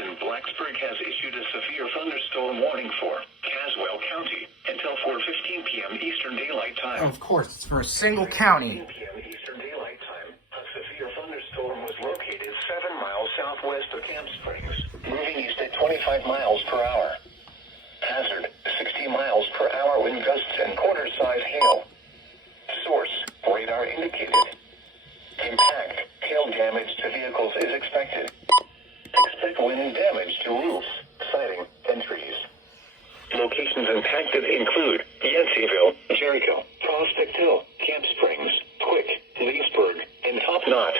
in Blacksburg has issued a severe thunderstorm warning for Caswell County until 4:15 p.m. Eastern Daylight Time. Of course, it's for a single county. 4:15 p.m. Eastern Daylight Time. A severe thunderstorm was located 7 miles southwest of Camp Springs, moving east at 25 miles per hour. Hazard, 60 miles per hour wind gusts and quarter-size hail. Source, radar indicated. Impact, hail damage to vehicles is expected. Expect wind damage to roofs, siding, and trees. Locations impacted include Yanceyville, Jericho, Prospect Hill, Camp Springs, Quick, Leesburg, and Top Knot.